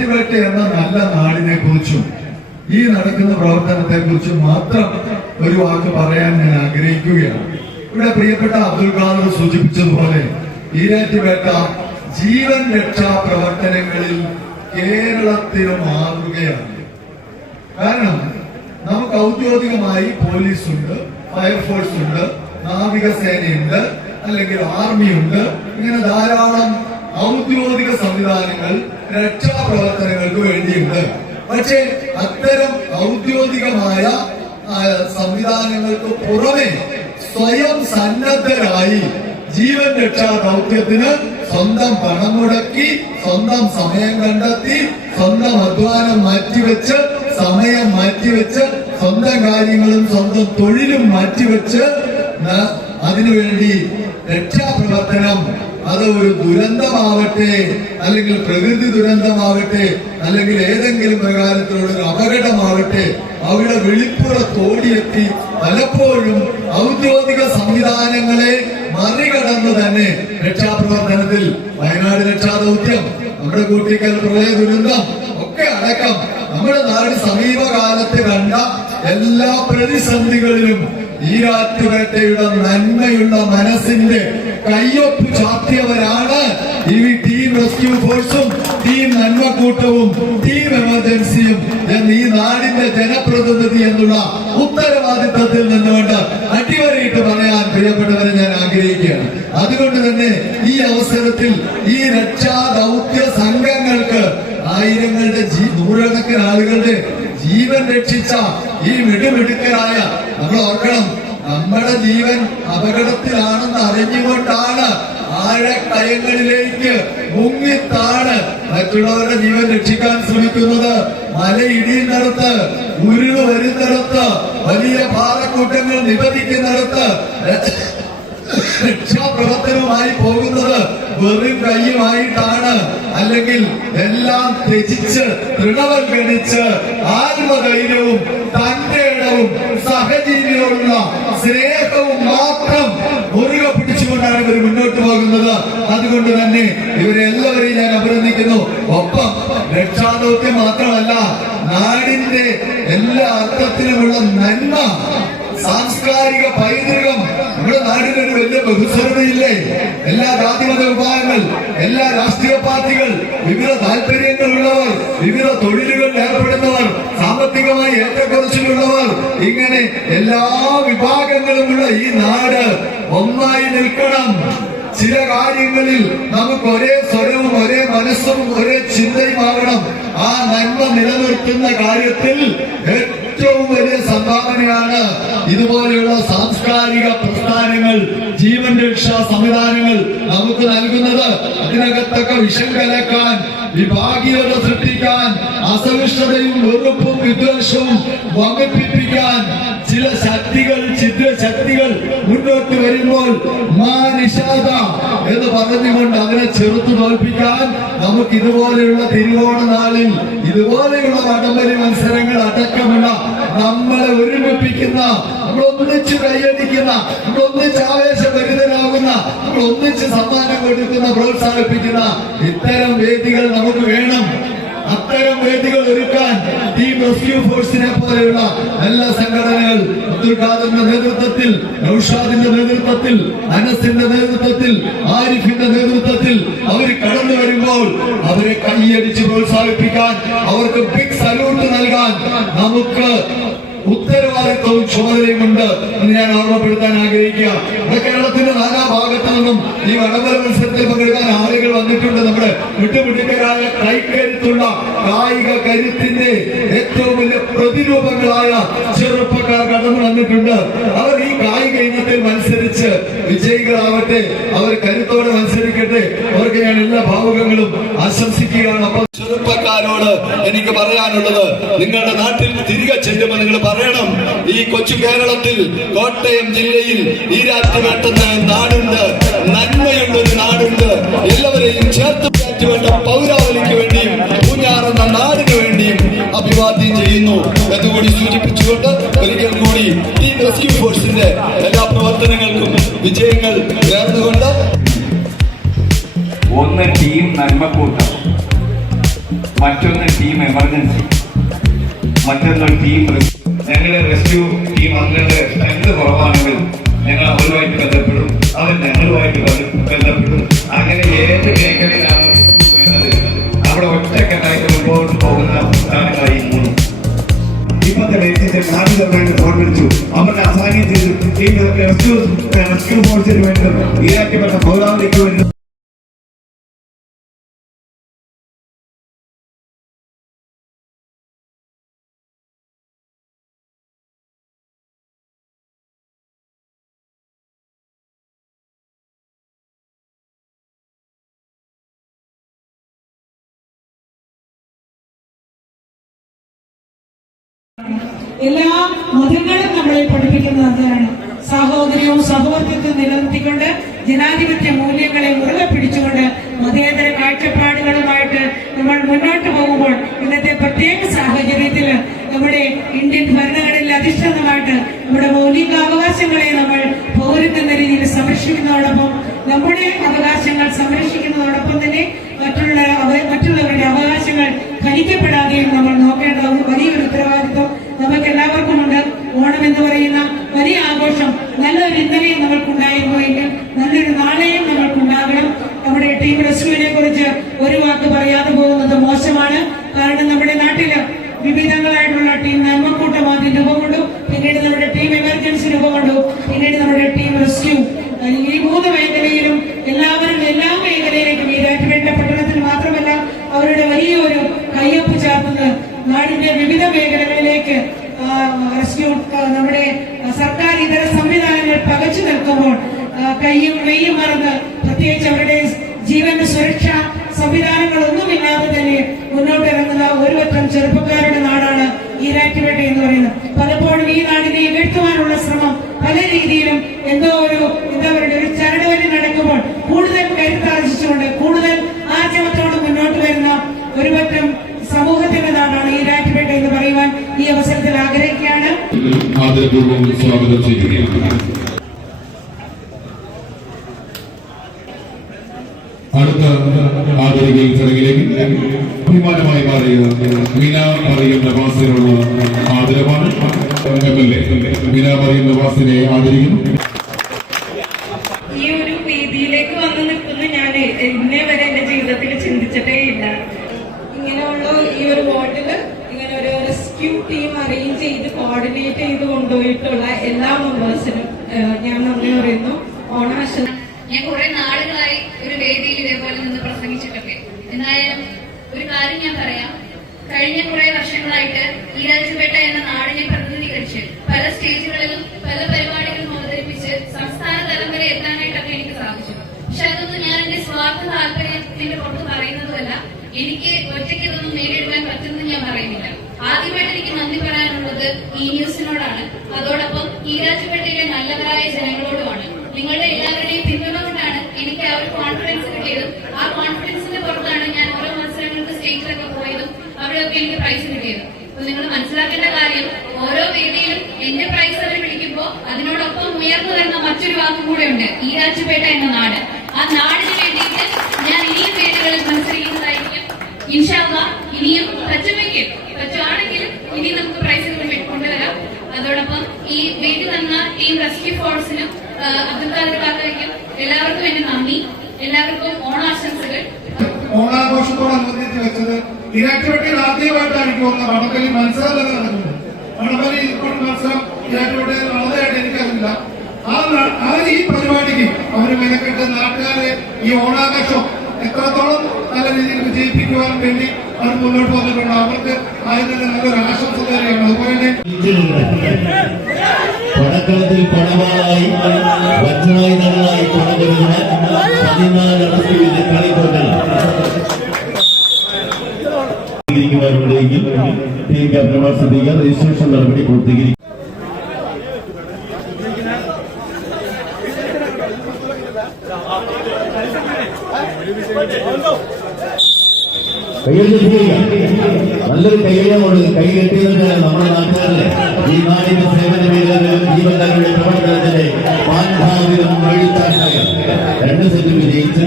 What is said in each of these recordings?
ഇരാറ്റുപേട്ട എന്ന നല്ല നാടിനെ കുറിച്ചും ഈ നടക്കുന്ന പ്രവർത്തനത്തെ കുറിച്ചും മാത്രം ഒരു വാക്ക് പറയാൻ ഞാൻ ആഗ്രഹിക്കുകയാണ്. ഇവിടെ പ്രിയപ്പെട്ട അബ്ദുൽ ഖാദർ സൂചിപ്പിച്ചതുപോലെ ഈരാറ്റുപേട്ട ജീവൻ രക്ഷാ പ്രവർത്തനങ്ങളിൽ കേരളത്തിന് മാതൃകയാണ് കാരണം നമുക്ക് ഔദ്യോഗികമായി പോലീസ് ഉണ്ട് ഫയർഫോഴ്സ് ഉണ്ട് നാവികസേനയുണ്ട് അല്ലെങ്കിൽ ആർമി ഉണ്ട് ഇങ്ങനെ ധാരാളം ഔദ്യോഗിക സംവിധാനങ്ങൾ രക്ഷാപ്രവർത്തനങ്ങൾക്ക് വേണ്ടിയുണ്ട്. പക്ഷേ അത്തരം ഔദ്യോഗികമായ സംവിധാനങ്ങൾക്ക് പുറമെ സ്വയം സന്നദ്ധരായി ജീവൻ രക്ഷാ ദൗത്യത്തിന് സ്വന്തം പണം മുടക്കി സ്വന്തം സമയം കണ്ടെത്തി സ്വന്തം അധ്വാനം മാറ്റിവെച്ച് സമയം മാറ്റിവെച്ച് സ്വന്തം കാര്യങ്ങളും സ്വന്തം തൊഴിലും മാറ്റിവെച്ച് അതിനുവേണ്ടി രക്ഷാപ്രവർത്തനം അത് ഒരു ദുരന്തമാവട്ടെ അല്ലെങ്കിൽ പ്രകൃതി ദുരന്തമാവട്ടെ അല്ലെങ്കിൽ ഏതെങ്കിലും പ്രകാരത്തിലുള്ള ഒരു അപകടമാവട്ടെ അവരുടെ വെളിപ്പുറ തോടിയെത്തി പലപ്പോഴും ഔദ്യോഗിക സംവിധാനങ്ങളെ മറികടന്ന് തന്നെ രക്ഷാപ്രവർത്തനത്തിൽ വയനാട് രക്ഷാദൗത്യം നമ്മുടെ കൂട്ടിക്കൽ പ്രളയ ദുരന്തം ഒക്കെ അടക്കം നമ്മുടെ നാട് സമീപകാലത്ത് കണ്ട എല്ലാ പ്രതിസന്ധികളിലും ഈരാറ്റുപേട്ടയുടെ നന്മയുള്ള മനസ്സിന്റെ കയ്യൊപ്പ് ചാത്തിയവരാണ്. ഈ ടീം റെസ്ക്യൂ ഫോഴ്സും ടീം നന്മക്കൂട്ടവും ടീം എമർജൻസിയും എന്ന് ഈ നാടിന്റെ ജനപ്രതിനിധി എന്നുള്ള ഉത്തരവാദിത്തത്തിൽ നിന്നുകൊണ്ട് അടിവരയിട്ട് പറയാൻ പ്രിയപ്പെട്ടവരെ ഞാൻ ആഗ്രഹിക്കുകയാണ്. അതുകൊണ്ട് തന്നെ ഈ അവസരത്തിൽ ഈ രക്ഷാ ദൗത്യ സംഘങ്ങൾക്ക് ആയിരങ്ങളുടെ നൂറുകണക്കിന് ആളുകളുടെ ജീവൻ രക്ഷിച്ച ഈ മിടുമിടുക്കരായ നമ്മൾ ഓർക്കണം നമ്മുടെ ജീവൻ അപകടത്തിലാണെന്ന് അറിഞ്ഞുകൊണ്ടാണ് ആഴക്കയങ്ങളിലേക്ക് മുങ്ങിത്താണ് മറ്റുള്ളവരുടെ ജീവൻ രക്ഷിക്കാൻ ശ്രമിക്കുന്നത്. മല ഇടിയുന്നിടത്ത് ഉരുൾ വരുന്നിടത്ത് വലിയ പാറക്കൂട്ടങ്ങൾ നിബന്ധിക്കുന്നിടത്ത് രക്ഷാപ്രവർത്തനവുമായി പോകുന്നത് വെറും കൈയുമായിട്ടാണ്. അല്ലെങ്കിൽ എല്ലാം ത്യജിച്ച് തൃണവൽക്കരിച്ച് ആത്മധൈര്യവും തന്റെ ഇടവും സഹജീവിയോടുള്ള സ്നേഹവും മാത്രം മുറുകെ പിടിച്ചുകൊണ്ടാണ് ഇവർ മുന്നോട്ട് പോകുന്നത്. അതുകൊണ്ട് തന്നെ ഇവരെ എല്ലാവരെയും ഞാൻ അഭിനന്ദിക്കുന്നു. ഒപ്പം രക്ഷാദൗത്യം മാത്രമല്ല നാടിന്റെ എല്ലാ അർത്ഥത്തിലുമുള്ള നന്മ സാംസ്കാരിക പൈതൃകം. നമ്മുടെ നാടിനൊരു വലിയ ബഹുസ്വരതയില്ലേ? എല്ലാ ജാതിമത വിഭാഗങ്ങൾ എല്ലാ രാഷ്ട്രീയ പാർട്ടികൾ വിവിധ താല്പര്യങ്ങളുള്ളവർ വിവിധ തൊഴിലുകളിൽ ഏർപ്പെടുന്നവർ സാമ്പത്തികമായി ഏറ്റക്കുറച്ചിലുള്ളവർ ഇങ്ങനെ എല്ലാ വിഭാഗങ്ങളുമുള്ള ഈ നാട് ഒന്നായി നിൽക്കണം. ചില കാര്യങ്ങളിൽ നമുക്ക് ഒരേ സ്വരവും ഒരേ മനസ്സും ഒരേ ചിന്തയുമാകണം ആ നന്മ നിലനിർത്തുന്ന കാര്യത്തിൽ ഏറ്റവും വലിയ സംഭാവനയാണ് ഇതുപോലെയുള്ള സാംസ്കാരിക പ്രസ്ഥാനങ്ങൾ ജീവൻ രക്ഷാ സംവിധാനങ്ങൾ നമുക്ക് നൽകുന്നത്. അതിനകത്തൊക്കെ വിഷം കലക്കാൻ വിഭാഗീയത സൃഷ്ടിക്കാൻ അസഹിഷ്ണുതയും വെറുപ്പും വിദ്വേഷവും വമിപ്പിക്കാൻ ചില ശക്തികൾ ചിത്ര ശക്തികൾ മുന്നോട്ട് വരുമ്പോൾ എന്ന് പറഞ്ഞുകൊണ്ട് അവരെ ചെറുത്തു തോൽപ്പിക്കാൻ നമുക്ക് ഇതുപോലെയുള്ള തിരുവോണ നാളിൽ ഇതുപോലെയുള്ള വടംവലി മത്സരങ്ങൾ അടക്കമുള്ള നമ്മളെ ഒരുമിപ്പിക്കുന്ന നമ്മൾ ഒന്നിച്ച് കൈയടിക്കുന്ന നമ്മൾ ഒന്നിച്ച് ആവേശഭരിതരാകുന്ന നമ്മൾ സമ്മാനം കൊടുക്കുന്ന പ്രോത്സാഹിപ്പിക്കുന്ന ഇത്തരം വേദികൾ നമുക്ക് വേണം. അത്തരം വേദികൾ ഒരുക്കാൻ ഈ റെസ്ക്യൂ ഫോഴ്സിനെ പോലെയുള്ള എല്ലാ സംഘടനകൾ അബ്ദുൽ ഖാദറിന്റെ നേതൃത്വത്തിൽ നൌഷാദിന്റെ നേതൃത്വത്തിൽ അനസിന്റെ നേതൃത്വത്തിൽ ആരിഫിന്റെ നേതൃത്വത്തിൽ അവർ കടന്നു വരുമ്പോൾ അവരെ കൈയടിച്ച് പ്രോത്സാഹിപ്പിക്കാൻ അവർക്ക് ബിഗ് സല്യൂട്ട് നൽകാൻ നമുക്ക് ഉത്തരവാദിത്വവും ചുമതലയുമുണ്ട് എന്ന് ഞാൻ ഓർമ്മപ്പെടുത്താൻ ആഗ്രഹിക്കുക. കേരളത്തിന്റെ നാനാ ഭാഗത്തു നിന്നും ഈ വടംബര മത്സരത്തിൽ പങ്കെടുക്കാൻ വിട്ടുപിടിക്കരായ കൈക്കരുത്തുള്ള കായിക കരുത്തിന്റെ ഏറ്റവും വലിയ പ്രതിരൂപങ്ങളായ ചെറുപ്പക്കാർ കടന്നു വന്നിട്ടുണ്ട്. അവർ ഈ കായിക ഇനത്തിൽ മത്സരിച്ച് വിജയികളാവട്ടെ അവർ കരുത്തോടെ മത്സരിക്കട്ടെ അവർക്ക് ഞാൻ എല്ലാ ഭാവുകങ്ങളും ആശംസിക്കുകയാണ്. അപ്പം ചെറുപ്പക്കാരോട് എനിക്ക് പറയാനുള്ളത് നിങ്ങളുടെ നാട്ടിൽ തിരികെ ചെല്ലുമ്പോൾ നിങ്ങൾ പറയണം ഈ കൊച്ചു കേരളത്തിൽ കോട്ടയം ജില്ലയിൽ ഈ രാജ്യം നാടുണ്ട് നന്മയുള്ള ഒരു നാടുണ്ട് വേണ്ട പൗരാവലിക്ക് വേണ്ടിയും കുഞ്ഞാറുന്ന നാടിന് വേണ്ടിയും അഭിവാദ്യം ചെയ്യുന്നു. എന്നുകൂടി കൂടി സൂചിപ്പിച്ചുകൊണ്ട് ഒരിക്കൽ കൂടി ടീം റെസ്ക്യൂ ഫോഴ്സിന്റെ എല്ലാ പ്രവർത്തനങ്ങൾക്കും വിജയങ്ങൾ നേർന്നുകൊണ്ട് ഒന്ന് ടീം നന്മക്കൂട്ടം മറ്റൊന്ന് ടീം എമർജൻസി മറ്റൊന്ന് ടീം ഞങ്ങളുടെ റെസ്ക്യൂ ടീം അംഗങ്ങളുടെ സ്ട്രെങ്ത് കുറവാണെങ്കിൽ ഞങ്ങൾ അവരുമായിട്ട് ബന്ധപ്പെടും. അവർ ഞങ്ങളുമായിട്ട് ബന്ധ- ബന്ധപ്പെടും. എല്ലാ മതങ്ങളും നമ്മളെ പഠിപ്പിക്കുന്നത് അതാണ് സഹോദര്യവും സഹോദര്യത്വം നിലനിർത്തിക്കൊണ്ട് ജനാധിപത്യ മൂല്യങ്ങളെ മുറുകെ പിടിച്ചുകൊണ്ട് മതേതര കാഴ്ചപ്പാടുകളുമായിട്ട് നമ്മൾ മുന്നോട്ട് പോകുമ്പോൾ ഇന്നത്തെ പ്രത്യേക സാഹചര്യത്തിൽ നമ്മുടെ ഇന്ത്യൻ ഭരണഘടനയിൽ അധിഷ്ഠിതമായിട്ട് നമ്മുടെ മൗലികാവകാശങ്ങളെ നമ്മൾ പൗരത്വ രീതിയിൽ സംരക്ഷിക്കുന്നതോടൊപ്പം നമ്മുടെ അവകാശങ്ങൾ സംരക്ഷിക്കുന്നതോടൊപ്പം തന്നെ മറ്റുള്ള മറ്റുള്ളവരുടെ അവകാശങ്ങൾ ഹനിക്കപ്പെടാതെയും നമ്മൾ നോക്കേണ്ട ഒരു വലിയൊരു ഉത്തരവാദിത്വം നമുക്ക് എല്ലാവർക്കും ഉണ്ട് ഓണം എന്ന് പറയുന്ന വലിയ ആഘോഷം നല്ലൊരു ഇന്നലെയും നമ്മൾക്കുണ്ടായിരുന്നുവെങ്കിൽ നല്ലൊരു നാളെയും നമ്മൾക്കുണ്ടാകണം. നമ്മുടെ ടീം റെസ്ക്യൂവിനെ കുറിച്ച് ഒരു വാക്ക് പറയാതെ പോകുന്നത് മോശമാണ്. കാരണം നമ്മുടെ നാട്ടിൽ വിവിധങ്ങളായിട്ടുള്ള ടീം നന്മക്കൂട്ടം ആദ്യം രൂപം കൊണ്ടു പിന്നീട് നമ്മുടെ ടീം എമർജൻസി രൂപം കൊണ്ടു പിന്നീട് നമ്മുടെ ടീം റെസ്ക്യൂ ഈ മൂന്ന് മേഖലയിലും എല്ലാവരും എല്ലാ നാടിന്റെ വിവിധ മേഖലകളിലേക്ക് റെസ്ക്യൂ നമ്മുടെ സർക്കാർ ഇതര സംവിധാനങ്ങൾ പകച്ചു നിൽക്കുമ്പോൾ കയ്യും മെയ്യും മറന്ന് പ്രത്യേകിച്ച് അവരുടെ ജീവന്റെ സുരക്ഷ ഓണാശ ഞാൻ കുറെ നാളുകളായി ഒരു വേദിയിൽ ഇതേപോലെ നിന്ന് പ്രസംഗിച്ചിട്ടൊക്കെ. എന്തായാലും ഒരു കാര്യം ഞാൻ പറയാം. കഴിഞ്ഞ കുറെ വർഷങ്ങളായിട്ട് ഈരാജുപേട്ട എന്ന നാടിനെ പ്രതിനിധീകരിച്ച് പല സ്റ്റേജുകളിലും പല പരിപാടികളും അവതരിപ്പിച്ച് സംസ്ഥാന തലം വരെ എത്താനായിട്ടൊക്കെ എനിക്ക് സാധിച്ചു. പക്ഷെ അതൊന്നും ഞാൻ എന്റെ സ്വാർത്ഥ താല്പര്യത്തിന്റെ പുറത്ത് പറയുന്നതുമല്ല. എനിക്ക് ഒറ്റയ്ക്ക് ഇതൊന്നും നേരിടുവാൻ പറ്റുമെന്ന് ഞാൻ പറയുന്നില്ല. ആദ്യമായിട്ട് എനിക്ക് നന്ദി പറയാനുള്ളത് ഈ ന്യൂസിനോടാണ്. അതോടൊപ്പം ഈരാജുപേട്ടയിലെ നല്ലവരായ ജനങ്ങളോടുമാണ് നിങ്ങളുടെ എല്ലാവരുടെയും പിന്തുണ കൊണ്ടാണ് എനിക്ക് ആ ഒരു കോൺഫിഡൻസ് കിട്ടിയതും ആ കോൺഫിഡൻസിന്റെ പുറത്താണ് ഞാൻ ഓരോ മത്സരങ്ങൾക്ക് സ്റ്റേജിലൊക്കെ പോയതും അവിടെയൊക്കെ എനിക്ക് പ്രൈസ് കിട്ടിയതും അപ്പൊ നിങ്ങൾ മനസ്സിലാക്കേണ്ട കാര്യം ഓരോ വേദിയിലും എന്റെ പ്രൈസ് അവർ വിളിക്കുമ്പോൾ അതിനോടൊപ്പം ഉയർന്നു വരുന്ന മറ്റൊരു വാക്കും കൂടെ ഉണ്ട് ഈരാറ്റുപേട്ട എന്ന നാട് ആ നാടിന് വേണ്ടിയിട്ട് ഞാൻ ഇനിയും വേദികളിൽ മത്സരിക്കുന്നതായിരിക്കും ഇൻഷാല്ല ഇനിയും പറ്റുമെങ്കിൽ പറ്റുവാണെങ്കിൽ ഇനി നമുക്ക് പ്രൈസുകൾ കൊണ്ടുവരാം. അതോടൊപ്പം ഈ വേദി തന്ന ടീം റെസ്ക്യൂ ഫോഴ്സിനും അബ്ദുൽ ഖാദർ കാക്കയ്ക്കും എല്ലാവർക്കും എന്റെ നന്ദി. എല്ലാവർക്കും ഓണാശംസകൾ. ഓണാഘോഷത്തോടനുബന്ധിച്ച് വെച്ചത് ഇരാറ്റുപേട്ടയിൽ ആദ്യമായിട്ടാണ് വടക്കലി മത്സരം തന്നെ നടക്കുന്നത് വടക്കലി ഇപ്പോൾ മത്സരം ഇരാറ്റുപേട്ടയിൽ നടന്നതായിട്ട് എനിക്കറിയില്ല. ആ ഈ പരിപാടിക്ക് അവർ മെനക്കെട്ട് നാട്ടുകാരെ ഈ ഓണാഘോഷം എത്രത്തോളം നല്ല രീതിയിൽ വിജയിപ്പിക്കുവാൻ വേണ്ടി അവർ മുന്നോട്ട് വന്നിട്ടുണ്ട്. അവർക്ക് അതിന് നല്ലൊരു ആശംസ തരികയാണ്. അതുപോലെ തന്നെ പടക്കളത്തിൽ പടവാളായി വജ്രായുധങ്ങളായി തുടങ്ങുന്ന പതിനാല് രജിസ്ട്രേഷൻ നടപടി പൂർത്തീകരിക്കും നല്ലൊരു കൈകൊണ്ട് കൈ കെട്ടിയത് നമ്മുടെ നാട്ടുകാരല്ലേ ഈ നാടിന്റെ സേവന മേഖലകളിലും ജീവകാരുടെ പ്രവർത്തനത്തിന്റെ പാൻഭാവിലും വഴിത്താട്ടായ രണ്ട് സെറ്റ് വിജയിച്ച്.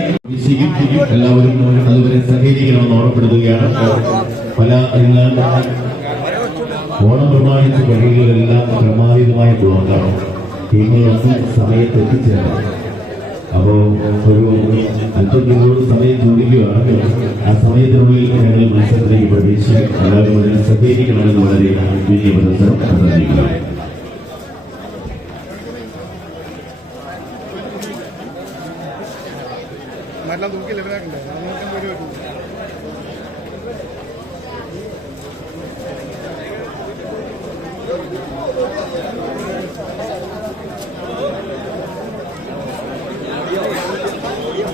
എല്ലാവരും അതുവരെ സഹകരിക്കണമെന്ന് ഓർമ്മപ്പെടുത്തുകയാണ് പല ഇന്ന് ഓണം പ്രമാണിച്ച് കഴിയുകളെല്ലാം ക്രമാതീതമായ ബ്ലോക്കാണ് ടീമുകളൊന്നും സമയത്ത് എത്തിച്ചേരണം അപ്പോ ഒരു അല്പത്തിനോട് സമയം ചോദിക്കുകയാണ് ആ സമയത്തിനുള്ളിൽ ഞങ്ങൾ മത്സരത്തിലേക്ക് പ്രവേശിക്കും എല്ലാവരും വളരെ സഹകരിക്കണമെന്ന് വളരെ വലിയ അഭ്യർത്ഥിക്കുന്നു മറ്റെല്ലാം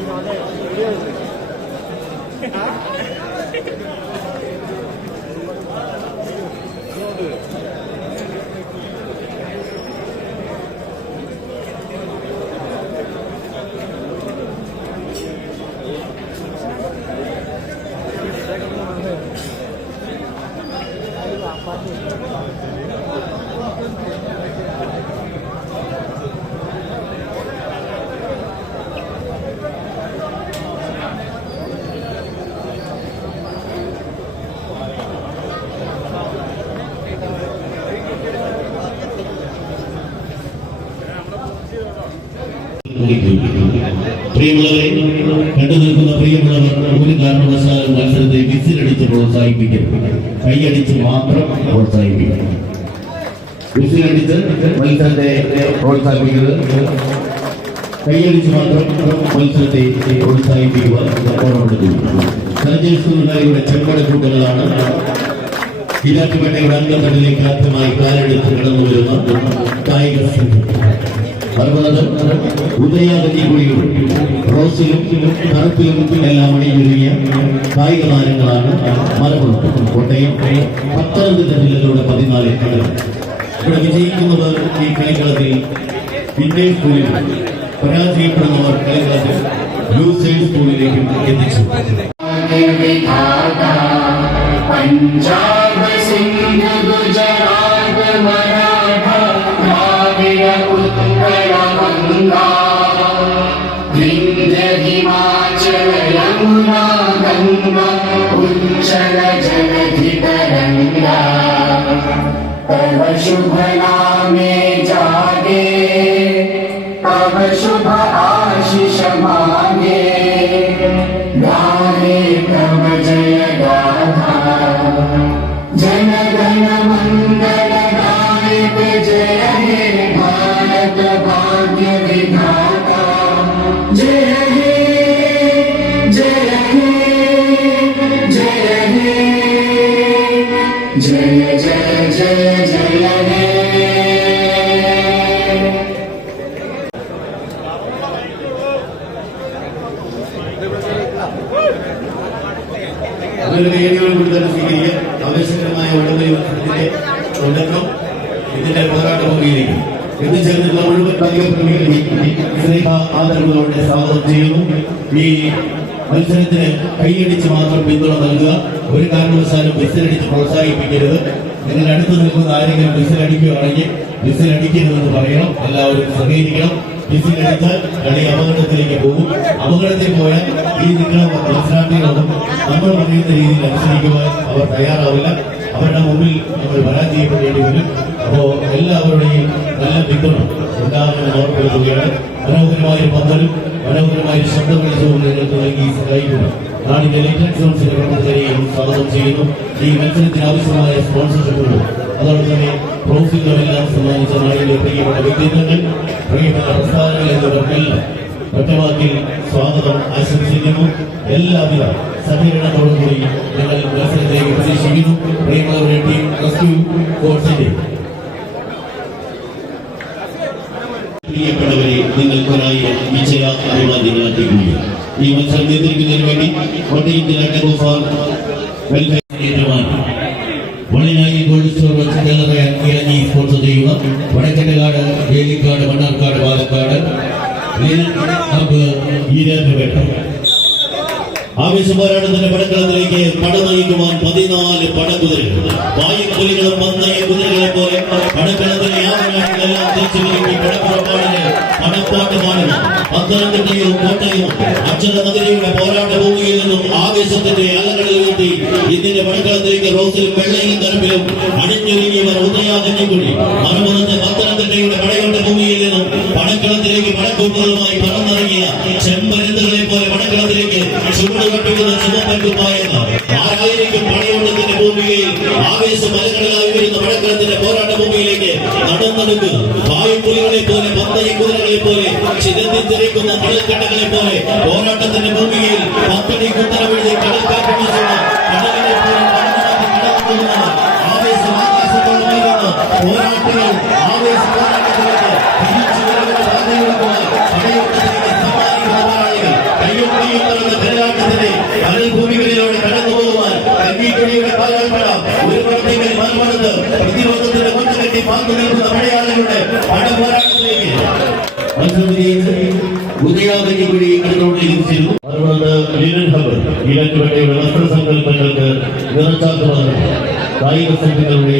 Yeah. പ്രിയമുള്ളവരെ കണ്ടു നിൽക്കുന്ന പ്രിയമുള്ളവർ ഒരു കാരണവശാലും മത്സരത്തെ വിസിലടിച്ച് പ്രോത്സാഹിപ്പിക്കരുത്. കൈയടിച്ച് മാത്രം പ്രോത്സാഹിപ്പിക്കണം വിസിലടിച്ച് മത്സരത്തെ പ്രോത്സാഹിപ്പിക്കരുത്. കൈയടിച്ച് മാത്രം മത്സരത്തെ പ്രോത്സാഹിപ്പിക്കുക ഓർമ്മപ്പെടുത്തുന്നു സ്കൂളുകാരുടെ ചെമ്പട കൂട്ടങ്ങളാണ്. ഇരാറ്റുപേട്ടയുടെ അംഗത്തട്ടിലേക്ക് ആദ്യമായി കാലെടുത്ത് കടന്നു വരുന്ന കായിക സംഘം. പർവതം ഉദയാഗതി കുഴിയും റോസിലും കറുപ്പിലും എല്ലാം അണിഞ്ഞൊരുങ്ങിയ കായിക താരങ്ങളാണ് മലപ്പുറം കോട്ടയം പത്തനംതിട്ട ജില്ലകളുടെ പതിനാല് ഇവിടെ വിജയിക്കുന്നവർ ഈ കളിക്കളത്തിൽ വിജയ് സ്കൂളിൽ പരാജയപ്പെടുന്നവർ കളിക്കളത്തിൽ ലൂസേഡ് സ്കൂളിലേക്കും എത്തിച്ചു. പഞ്ചാബ് സിന്ധ് ഗുജറാത്ത് മറാഠ ദ്രാവിഡ जन जित गङ्गुभ नामे जागे आशिष मागे। गाने तव जय गाधा। ആദരവുകളോടെ സ്വാഗതം ചെയ്യുന്നു. ഈ മത്സരത്തിന് കൈയടിച്ച് മാത്രം പിന്തുണ നൽകുക. ഒരു കാരണവശാലും ബിസിലടിച്ച് പ്രോത്സാഹിപ്പിക്കരുത്. നിങ്ങൾ അടുത്ത് നിൽക്കുന്ന ആരെങ്കിലും ബിസിലടിക്കുകയാണെങ്കിൽ ബിസിലടിക്കരുതെന്ന് പറയണം. എല്ലാവരും സഹകരിക്കണം. ബിസിലടിച്ച് കളി അപകടത്തിലേക്ക് പോകും. അപകടത്തിൽ പോയാൽ ഈ നിൽക്കുന്ന മത്സരാർത്ഥികളൊന്നും നമ്മൾ പറയുന്ന രീതിയിൽ അനുസരിക്കുവാൻ അവർ തയ്യാറാവില്ല. അവരുടെ മുമ്പിൽ നമ്മൾ പരാജയപ്പെടേണ്ടി വരും. അപ്പോ എല്ലാവരുടെയും നല്ല പിന്തുണ ഉണ്ടാകുമെന്ന് ഓർമ്മപ്പെടുത്തുകയാണ് മനോഹരമായ പന്തലും മനോഹരമായ ശബ്ദ വെളിച്ചവും നിങ്ങൾക്ക് നൽകി സഹായിക്കുന്നു. നാടിന്റെ ലേറ്റൻ സോൺസിന്റെ പ്രവർത്തകരെയും സ്വാഗതം ചെയ്യുന്നു. ഈ മത്സരത്തിന് ആവശ്യമായ സ്പോൺസർഷിപ്പുകളും അതോടെ തന്നെ ട്രോഫികളെല്ലാം സമ്മാനിച്ച നാടിന്റെ പ്രിയപ്പെട്ട വ്യക്തിത്വങ്ങൾ പ്രിയപ്പെട്ട പ്രസ്ഥാനങ്ങൾ എന്നിവർക്കെല്ലാം ഒറ്റവാക്കിൽ സ്വാഗതം ആശംസിക്കുന്നു. എല്ലാവിധ സഹകരണത്തോടുകൂടി ഞങ്ങൾ മത്സരത്തിലേക്ക് പ്രതീക്ഷിക്കുന്നു പ്രിയമുള്ളവരുടെ ടീം റെസ്ക്യൂ ഫോഴ്സിന്റെ പ്രിയപ്പെട്ടവരെ നിങ്ങൾക്കൊരായി വിജയ അഭിവാദ്യങ്ങൾ അർപ്പിക്കുന്നു ഈ മത്സരം നിയന്ത്രിക്കുന്നതിന് വേണ്ടി കോട്ടയം ജില്ലാ ടെറോഫാർ വെൽഫെയർ ഏറ്റുമാറ്റി വളിനായി ഗോൾഡ് സ്റ്റോർ കേരള ഇറങ്ങി സ്പോൺസർ ചെയ്യുക. വടക്കന്റെകാട് വേലിക്കാട് മണ്ണാർക്കാട് പാലക്കാട് ഈരാറ്റുപേട്ട ആവേശ പോരാട്ടത്തിന്റെ പടക്കളത്തിലേക്ക് പട നയിക്കുവാൻ പതിനാല് പടക്കുതിരകൾ. വായുക്കുലികളും പന്തയ കുതിരകളെ പോലെ പടക്കളത്തിലെ യാവനാട്ടിലെല്ലാം തിരിച്ചു പടപ്പാട്ട് പാടുക പത്തനംതിട്ടയും കോട്ടയും അക്ഷര നഗരിയുടെ പോരാട്ട ഭൂമിയിൽ നിന്നും ആവേശത്തിന്റെ അലകളിൽ ഊട്ടി ഇതിന്റെ പടക്കളത്തിലേക്ക് റോസിലും വെള്ളയിലും കരമ്പിലും അണിഞ്ഞൊരുങ്ങിയവർ ഉദയാകഞ്ഞുകൂടി മറുപുറത്ത് പത്തനംതിട്ടയുടെ പടയോട്ട ഭൂമിയിൽ നിന്നും പണക്കളത്തിലേക്ക് പടക്കൂട്ടുകളുമായി പറന്നിറങ്ങിയ ചെമ്പരുന്നുകളെ പോലെ പടക്കളത്തിലേക്ക് കപ്പിക്കുന്ന ചുമപ്പറ്റുപ്പായെന്ന് ആരായിരിക്കും പടയോട്ടത്തിന്റെ ഭൂമിയിൽ ആവേശ മലകളിലായി വരുന്ന പടക്കളത്തിന്റെ പോരാട്ട ഭൂമിയിലേക്ക് നടന്നെടുക്കുക. വായുപുലികളെ പോലെ പന്തയ കുതിരകളെ പോലെ ചിതന്തി തിരക്കുന്ന കടൽക്കട്ടകളെ പോലെ പോരാട്ടത്തിന്റെ ഭൂമിയിൽ പത്തടി കുത്തരവെഴുതി കടൽക്കാറ്റ് പോരാട്ടങ്ങൾ ആവേശ പോരാട്ടത്തിലേക്ക് തിരിച്ചു വരുന്ന പാതയൊരുക്കുവാൻ പടയോട്ടത്തിലേക്ക് സമ്മാനിക്കുന്ന പോരാളികൾ കയ്യും കയ്യും നടന്ന ഒരു പുറത്തേക്ക് മറുപടത്ത് പ്രതിരോധത്തിന്റെ കൊണ്ടുകെട്ടി പാത്തു നിൽക്കുന്ന പടയാളികളുടെ പടപോരാട്ടത്തിലേക്ക് ഉദയാകഞ്ഞിക്കുഴി കടന്നുകൊണ്ടിരിക്കുന്നു അതുകൊണ്ട് ലിനൻ ഹബർ ഇലക്കുവട്ടയുടെ വസ്ത്രസങ്കല്പങ്ങൾക്ക് നിറച്ചാക്കുവാനും കായിക സംഘങ്ങളുടെ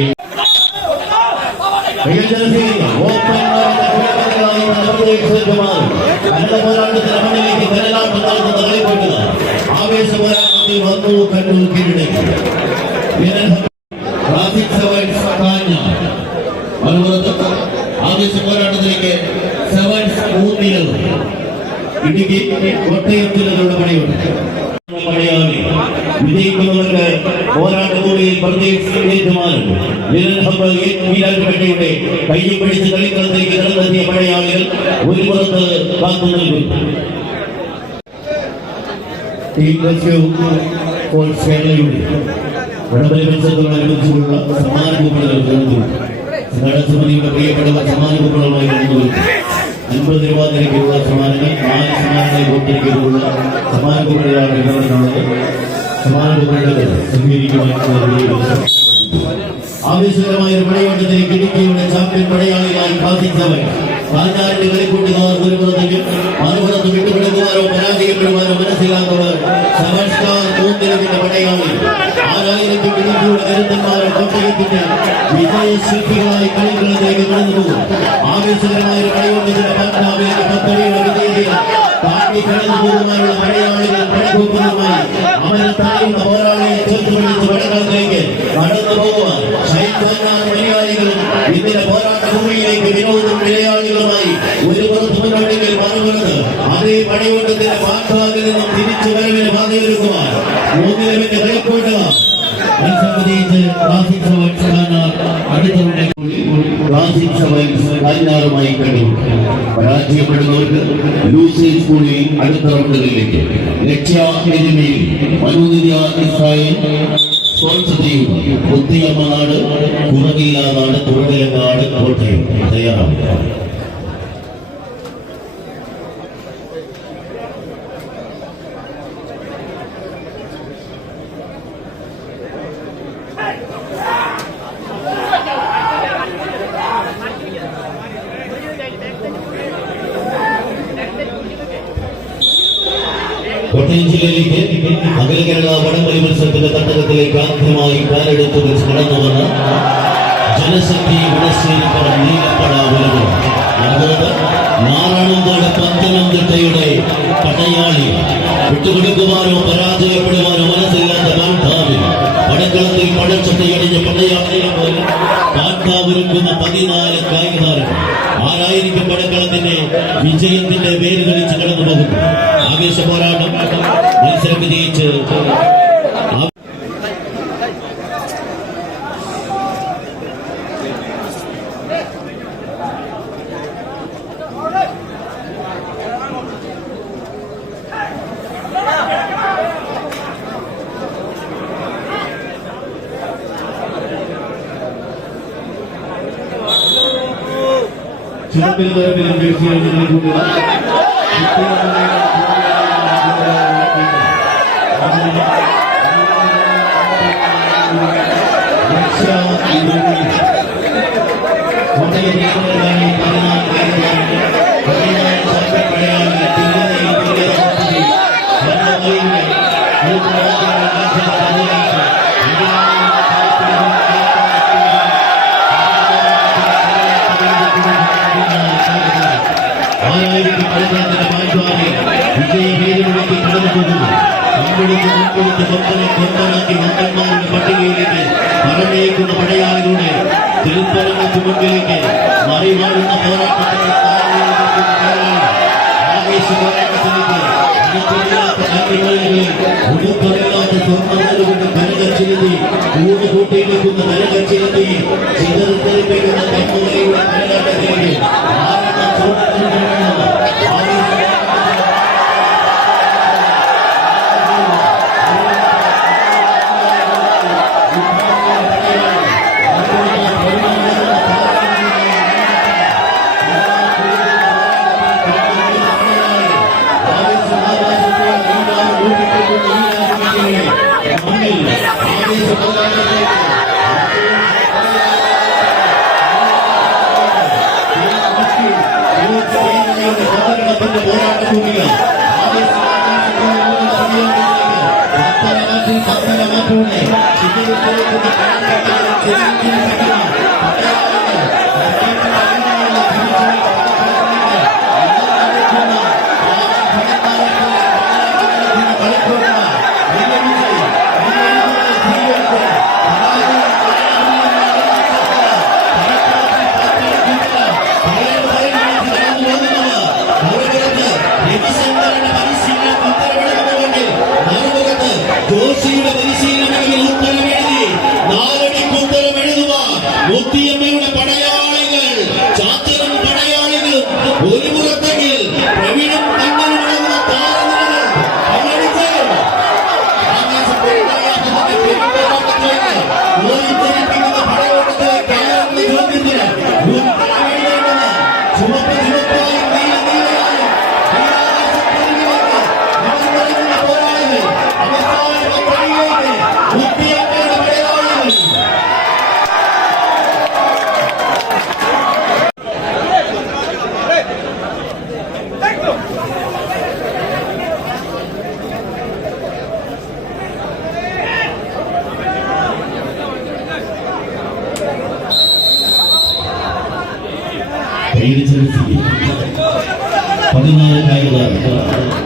പോരാട്ടത്തിന് കരലാട്ടം നടത്തുന്ന കളിപ്പെട്ടുക ആവേശ പോരാട്ടത്തിൽ വന്നു കണ്ണൂർ കീഴടക്കി ട്രാഫിക് സെവൻസ് കാഞ്ഞ ആവേശ പോരാട്ടത്തിലേക്ക് സെവൻസ് മൂന്നിലത് ഇടുക്കി കോട്ടയം ജില്ലകളുടെ പണിയുണ്ട്. പടയാളി വിജയിക്കുന്നവർക്ക് പോരാട്ട ഭൂമിയിൽ പ്രത്യേക ഏറ്റുമാറുണ്ട് വീരാജപേട്ടയുടെ കയ്യിൽ പിടിച്ച് കളിക്കളത്തിലേക്ക് നടന്നെത്തിയ പടയാളികൾ ഒരു പുറത്ത് കാത്തു നൽകും ടീം റഷ്യൂ കേരളയുടെ വടംവലി മത്സരത്തോടനുബന്ധിച്ചുള്ള സമ്മാന കുപ്പണങ്ങൾ നടന്നുകൊടുക്കും സംഘാടക സമിതിയുടെ പ്രിയപ്പെട്ടവർ സമ്മാന കുപ്പണങ്ങളുമായി നടന്നുകൊടുക്കും അൻപത് രൂപ നിരക്കിലുള്ള സമ്മാനങ്ങൾ നാല് സമ്മാനങ്ങളെ കൊടുത്തിരിക്കുന്നതിനുള്ള സമ്മാന കുപ്പണങ്ങളാണ് വിതരണമുള്ളത്. സ്വീകരിക്കുവാൻ ആവേശകരമായ ഒരു പടയോട്ടത്തിലേക്ക് കിടക്കിയുടെ ചാമ്പ്യൻ പടയാളിയായി കാത്തിച്ചവൻ പാഞ്ചാലിന്റെ കളിക്കൂട്ടുകാർ ഒരു പുറത്തേക്കും മറുപുറത്ത് വിട്ടുകൊടുക്കുവാനോ പരാജയപ്പെടുവാനോ മനസ്സിലാത്തവർ സമഷ്കാർ മൂന്നിലവിന്റെ പടയാളി. ആറായിരത്തി ഇടുക്കിയുടെ കരുത്തന്മാരെ കോട്ടയത്തിന്റെ വിജയശില്പികളായി കളിക്കളത്തിലേക്ക് കടന്നുപോകും ആവേശകരമായ ഒരു പടയോട്ടത്തിന്റെ പത്നാവിലേക്ക് പത്തടിയുടെ വിജയത്തിൽ. താണ്ടി കടന്നു പോകുവാനുള്ള പടയാളികൾ പടക്കൂപ്പുകളുമായി താഴുന്ന പോരാളിയെ തോറ്റുപിടിച്ച് വെള്ളത്തിലേക്ക് നടന്നു പോകുക പോകുവാൻ മലയാളികളും ഇതിന്റെ പോരാട്ട ഭൂമിയിലേക്ക് വിനോദം മലയാളികളുമായി ഒരു പുറത്ത് മുന്നോട്ടെങ്കിൽ മറുപുറത്ത് അതേ പടയോട്ടത്തിന്റെ പാട്ടാകിൽ നിന്നും തിരിച്ചു വരവിന് പാതയൊരുക്കുവാൻ മൂന്നിലവിന്റെ കളിക്കൂട്ടുക മത്സരജയിച്ച് ക്ലാസിക് സെവൻസ് ഖാനാർ അടുത്തവരുടെ പരാജയപ്പെടുന്നവർക്ക് ലൂസേജ് സ്കൂളിൽ അടുത്ത റൗണ്ടുകളിലേക്ക് ലക്ഷ്യ എരുമയിൽ മനുനിര ഇസ്രായേൽ സ്പോൺസർ ചെയ്യുക പുത്തിയമ്മ നാട് കുറവില്ല നാട് കോട്ടയം തയ്യാറാവുക. ചുവപ്പിൽ നിറവിലും വീഴ്ചയിൽ നൽകുക കോട്ടയം പങ്കെടുത്ത് മുൻകൊടുത്ത് കൊമ്പനെ കൊമ്പനാക്കി വമ്പന്മാരുടെ പട്ടികയിലേക്ക് പറഞ്ഞേക്കുന്ന പടയാളിലൂടെ തിരുത്തലങ്ങൾക്ക് മുൻപിലേക്ക് മറിമാറുന്ന പോരാട്ടത്തിന്റെ താരതമ്യം പോരാളി ആവേശ പോരാട്ടത്തിലേക്ക് അനന്തമില്ലാത്ത കല്ലുകളിൽ ഒടുക്കമില്ലാത്ത സ്വർണ കരകച്ചിരുത്തി കൂട് കൂട്ടി നിൽക്കുന്ന കരകച്ചിരുത്തി ചിതറിത്തെറിപ്പിക്കുന്ന കണ്ണുകളിയുടെ പോരാട്ടത്തിലേക്ക് ആരെന്ന ചോദ്യത്തിന് ജോഷിയുടെ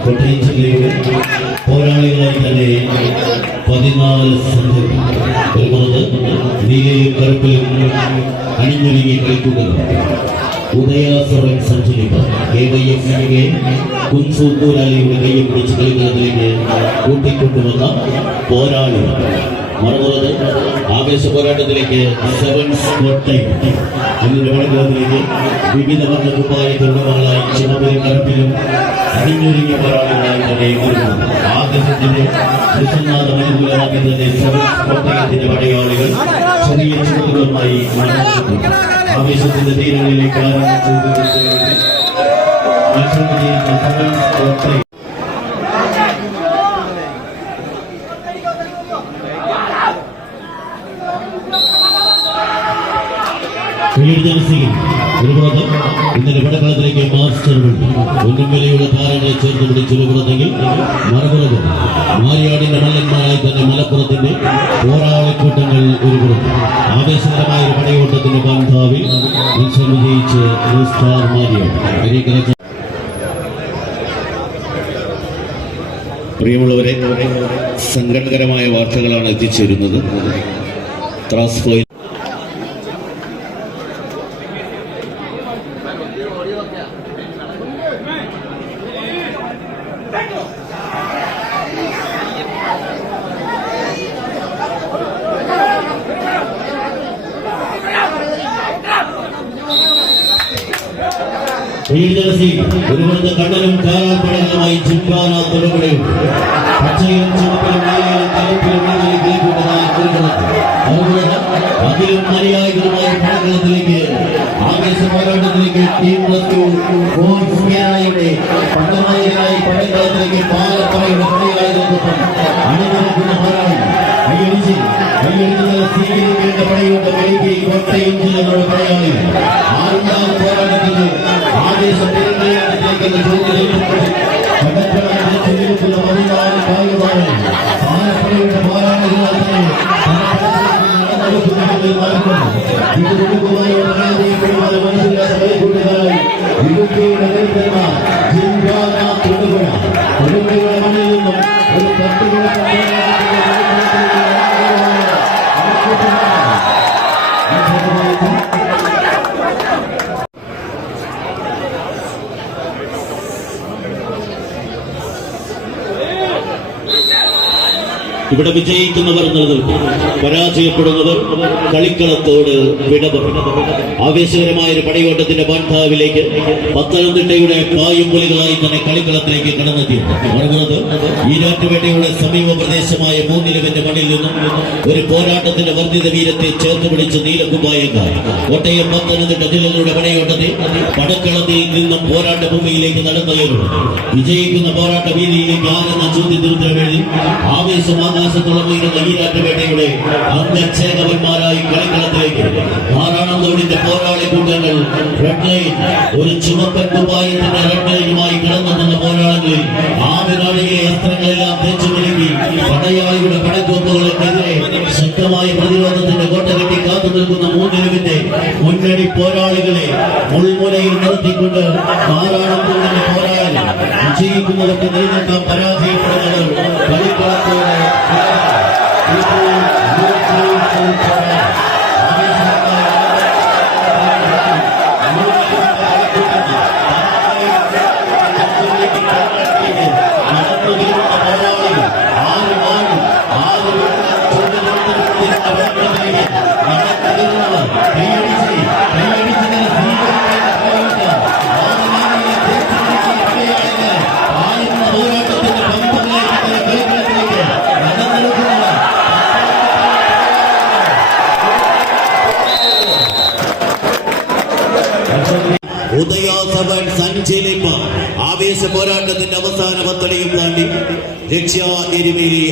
കോട്ടയം ജില്ലയുടെ പോരാളികളായി തന്നെ പതിനാല് സംഘം വരുന്നത് നീലയും കറുപ്പിലും അണിഞ്ഞൊരുങ്ങി കളിക്കുക ഉദയാസുരൻ സഞ്ചരിപ്പ കേവയ്യെ കുൻസു പോരാളിയുടെ കയ്യും പിടിച്ച് കളിക്കുന്നതിലേക്ക് കൂട്ടിക്കൊണ്ടുവന്ന പോരാളി മറുപുറത്ത് ആവേശ പോരാട്ടത്തിലേക്ക് സെവൻസ് കോട്ടയം അതിന്റെ മണിക്കൂറിലേക്ക് വിവിധ വർണ കുപ്പായ തൊഴിലുകളായി ചുമതല കറുപ്പിലും അണിഞ്ഞൊരുങ്ങിയ പോരാളികളായി തന്നെ ഒരുങ്ങുന്നു ആകാശത്തിന്റെ വിശ്വനാഥം അനുകൂലമാക്കി തന്നെ സെവൻസ് കോട്ടയത്തിന്റെ പടയാളികൾ ചെറിയ ചുമതലുകളുമായി ആവേശത്തിന്റെ തീരങ്ങളിലേക്ക് മത്സരം കോട്ടയം ഉയർജനസിംഗ് ഒരുപുറത്ത് ഇന്നലെ വടക്കളത്തിലേക്ക് താരങ്ങളെ ചേർത്ത് പിടിച്ച് മറുപുറത്ത് മാരിയാടിന്റെ മല്ലന്മാരായി തന്നെ മലപ്പുറത്തിന്റെ പോരാളിക്കൂട്ടങ്ങൾ ഒരുപുറത്ത് ആവേശകരമായ ഒരു പടയോട്ടത്തിന്റെ പന്താവിൽ മത്സരം വിജയിച്ച് പ്രിയമുള്ളവരെ സങ്കടകരമായ വാർത്തകളാണ് എത്തിച്ചേരുന്നത്. ത്രാസ്കോയിൽ பிரிவில் இருந்த படையோட்ட வெளியே ஒற்றை என்று என்னோட படையாளி. ஆறுந்தாவது போராட்டத்தில் ஆதேச பெருநிலையாட்டத்தில் தெரிவித்துள்ள பதினாறு பாகுபாடு பாரப்படையிட்ட போராட்டங்கள் அத்தனை. ஒரு பத்து Thank you. ഇവിടെ വിജയിക്കുന്നവർ നിലനിൽക്കും പരാജയപ്പെടുന്നവർ കളിക്കളത്തോട് വിട ആവേശകരമായ ഒരു പടയോട്ടത്തിന്റെ ബാൻധാവിലേക്ക് പത്തനംതിട്ടയുടെ കായും പുലികളായി തന്നെ കളിക്കളത്തിലേക്ക് കടന്നെത്തിയിട്ടുണ്ട് പറയുന്നത് ഈരാറ്റുപേട്ടയുടെ സമീപ പ്രദേശമായ മൂന്നിലവിന്റെ മണ്ണിൽ നിന്നും ഒരു പോരാട്ടത്തിന്റെ വർദ്ധിത വീരത്തെ ചേർത്ത് പിടിച്ച് നീലകുമായ കോട്ടയം പത്തനംതിട്ട ജില്ലകളുടെ പടയോട്ടത്തിൽ പടക്കളത്തിൽ നിന്നും പോരാട്ട ഭൂമിയിലേക്ക് നടന്നു വിജയിക്കുന്ന പോരാട്ട വീതിയിലേക്ക് ആരെന്ന ചോദ്യത്തിന് വേണ്ടി ആവേശം ആകാശത്തോളം ഉയരുന്ന ഈരാറ്റുപേട്ടയുടെ അന്യക്ഷേകവന്മാരായി കളിക്കളത്തിലേക്ക് ആറാണം തോടിന്റെ പോരാളി കൂട്ടങ്ങൾ ഒരു ചുമപ്പൻ കുപ്പായത്തിന്റെ റെഡ്ലൈനുമായി കടന്നു കടന്നെത്തുന്ന പോരാളികളിൽ ആദ്യനാളിയെ അസ്ത്രങ്ങളെല്ലാം തേച്ചു നൽകി പടയാളിയുടെ പടക്കോപ്പുകൾക്കെതിരെ ശക്തമായ പ്രതിരോധത്തിന്റെ കോട്ട കെട്ടി കാത്തു നിൽക്കുന്ന മൂന്നിലുവിന്റെ മുന്നണി പോരാളികളെ മുൾമുനയിൽ നിർത്തിക്കൊണ്ട് ആറാണം തോടിന്റെ പോരാളി വിജയിക്കുന്നതൊക്കെ നിലനിൽക്കാൻ പരാജയപ്പെടുന്നത് കളിക്കളത്തോടെ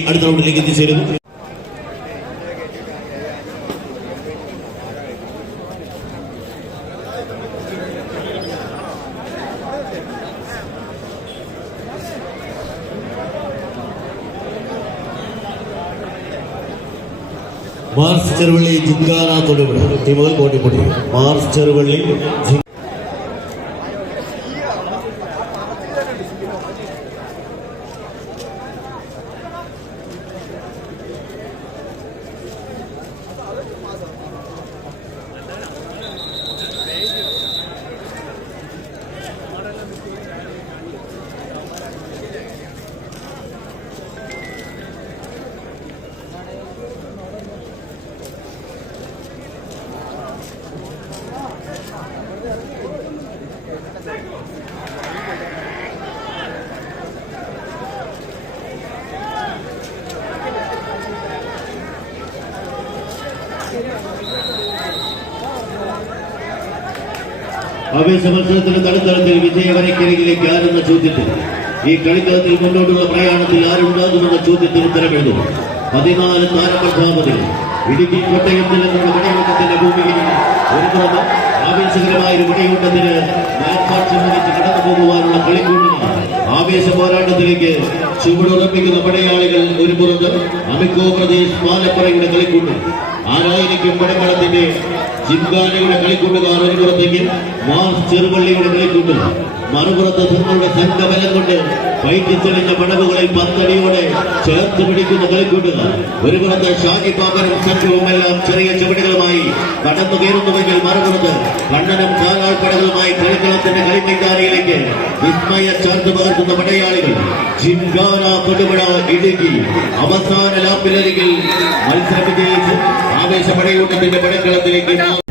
അടുത്ത റൗണ്ടിലേക്ക് എത്തിച്ചേരുന്നു. മാർസ് ചെറുവള്ളി ജിങ്കാന തൊടുപുഴ. ടീമുകൾ കോട്ടിപ്പൊടി മാർസ് ചെറുവള്ളി വിജയവരക്കരികിലേക്ക് ആരെന്ന ചോദ്യത്തിൽ ഈ കളിക്കളത്തിൽ മുന്നോട്ടുള്ള പ്രയാണത്തിൽ ആരുണ്ടാകുമെന്ന ചോദ്യത്തിന് ഉത്തരമെഴുതും. പതിനാല് താരപ്രധാപതികൾ ഇടുക്കി കോട്ടയത്തിൽ നിന്നുള്ള വെടിയോട്ടത്തിന്റെ ഭൂമിയിൽ ഒരു ആവേശകരമായ ഒരു വെടിയോട്ടത്തിന് മാർപ്പാക്ഷം വഹിച്ച് കടന്നു പോകുവാനുള്ള കളിക്കൂടിന് ആവേശ പോരാട്ടത്തിലേക്ക് ചുവടുറപ്പിക്കുന്ന പടയാളികൾ ഒരു പുറത്ത് അമിക്കോ പ്രദേശ് പാലപ്പറയുടെ കളിക്കൂട്ട്. ആരായിരിക്കും പടക്കളത്തിന്റെ ജിംഖാനയുടെ കളിക്കൂട്ടുകാർ ഒരു മാസ് മാർസ് ചെറുവള്ളിയുടെ കളിക്കൂട്ട്. മറുപുറത്ത് തങ്ങളുടെ സംഘബലം കൊണ്ട് വൈദ്യുത്തെളിഞ്ഞ പടവുകളിൽ പത്തടിയോടെ ചേർത്ത് പിടിക്കുന്ന കളിക്കൂട്ടുക ഒരു പുറത്ത് ഷാജി പാപ്പനും സംഘവും എല്ലാം ചെറിയ ചുവടുകളുമായി കടന്നു കയറുന്നുവെങ്കിൽ മറുപുറത്ത് കണ്ണനും കാലാൾപ്പടകളുമായി കളിക്കളത്തിന്റെ കളിമൈതാനിയിലേക്ക് വിസ്മയ ചേർത്ത് പകർത്തുന്ന പടയാളികൾ. ജിംഖാന തൊടുപുഴ ഇടുക്കി. അവസാന ലാപ്പിലരികിൽ മത്സരം വിജയിച്ച് ആവേശ പടയൂട്ടത്തിന്റെ പടക്കളത്തിലേക്ക്